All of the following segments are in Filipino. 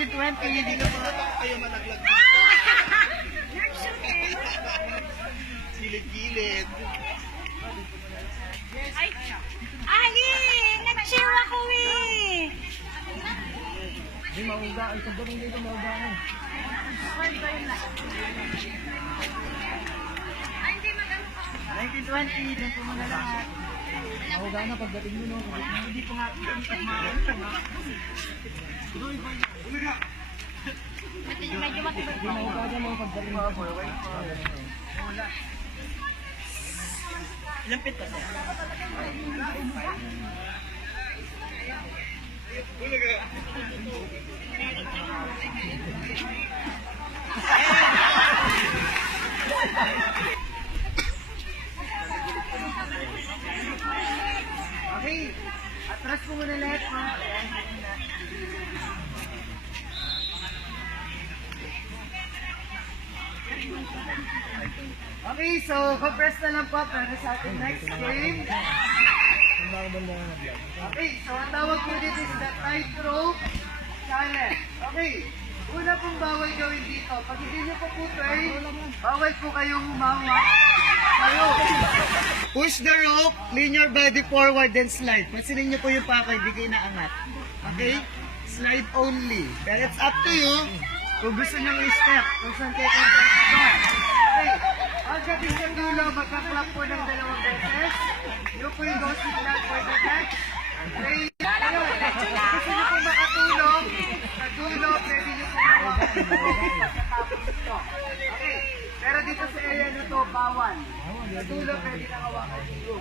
1920, dito po. Kayo malaglag. Gilid-gilid. Ay, Ali! Nag-share ako eh! Hindi mauga. Ay, sabarin dito mauga na. Ay, hindi magano ka. 1920, dito po muna lahat. Mauga na pagdating mo, no? Hindi po nga. Medyo matibay pa. Mauga na mo pagdating mo. Lampit pa siya. Okay, atras po muna lahat ha. Okay, so compress na lang po para sa ating next game. Okay, so ang tawag po dito is the tightrope challenge. Okay, una pong bawal gawin dito. Pag hindi nyo po po try, bawal po kayong humawak. Kayo. Push the rope, lean your body forward, then slide. Pansinin nyo po yung pako, hindi kayo naangat. Okay? Slide only. Pero it's up to you kung gusto nyo i-step. Kung saan kayo contact. Okay. Pagdating sa dulo, magka-clap po ng 2 beses. Yung po yung go signal for the next. Okay. Ayun. Gusto nyo po makatulong. Sa dulo, pwede nyo po pagkatapos ito. Okay. Pero dito sa area nito, bawal. Sa dulo, pwede na hawakan dito.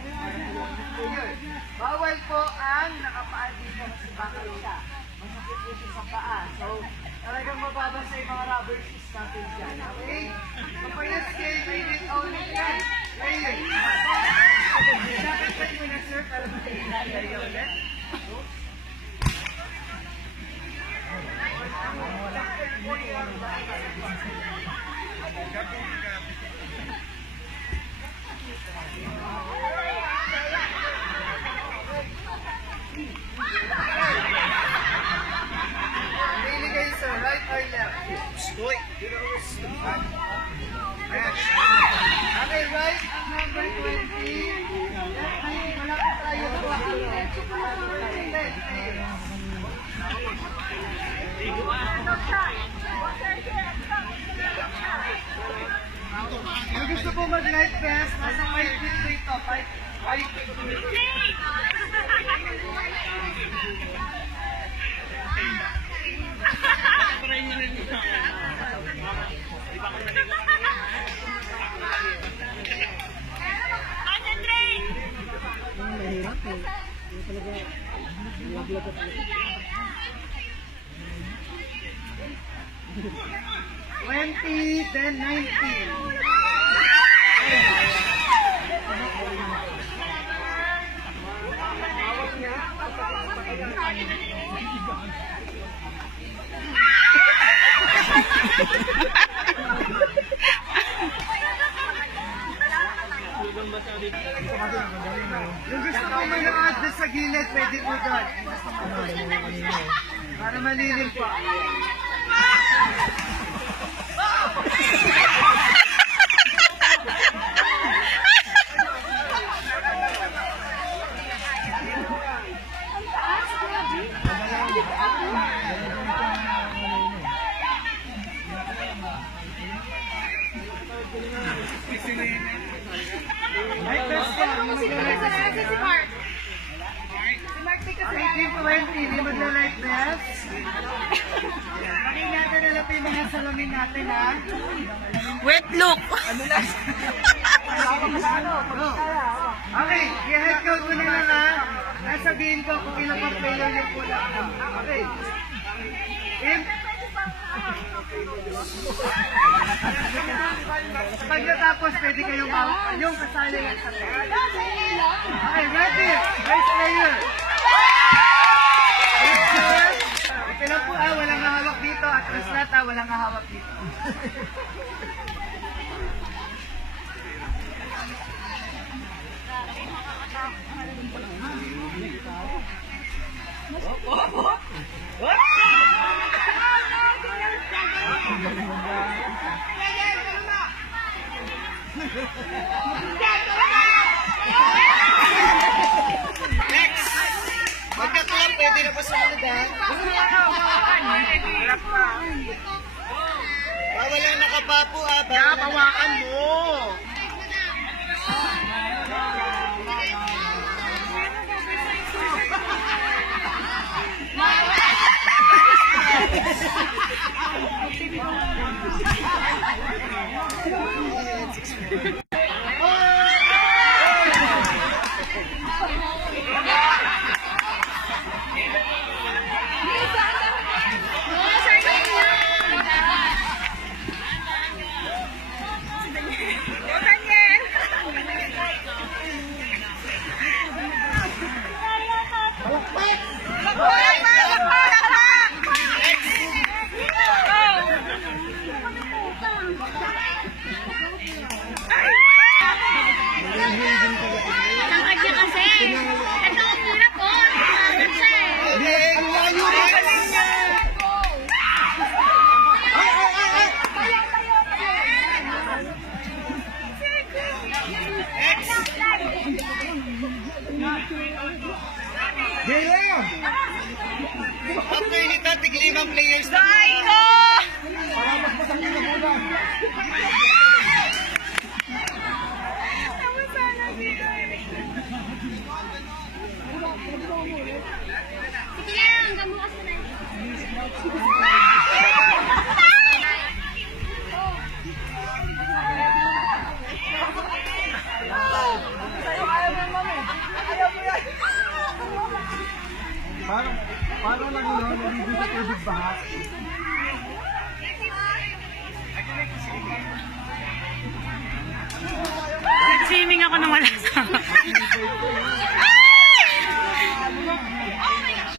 Bawal po ang nakapaan dito kasi bakal siya. Masakit po siya sa paa. So, talagang mababasa yung mga rubber shoes natin dyan. Okay? So, for this game, we need only 10 players. Dapat pa mo na, sir, para makikita kayo ulit. Really kayo, sir. Right or left? Stoy. Okay, right at number 20. Left 90. Malapit tayo sa bakal. Yung gusto po mag-light vest, nasa 5 feet dito. 5 feet. Mahirap eh. Yung talaga, laglagat. 20, then 19. Yung gusto ko may naka-adjust sa gilid, pwede po doon. Para malilim po. Si Mark. Si Mark, di kasi 18-20, hindi magla-light vest. Pakinggan na lang po yung mga salamin natin, ha? Wet look. Okay, i-head count mo na lang, ha? Nasabihin ko kung ilang pang player yung pula. Okay. Pag natapos, pwede kayong yung kasali lang sa player. Okay, ready? First player. Ito lang po, walang hahawak dito. At Raslata, walang hahawak dito. Oh, Next! Magka-clap, pwede na pa sumunod ha. Bawal lang nakapapo ha. Pawakan mo. Tangkad niya kasi. Ito ang hirap po. Tangkad siya eh. Okay, nito, tig-limang players na. Sige lang, hanggang bukas na lang. Parang lang yun, naligo sa tubig baha. Nag-swimming ako nang wala sa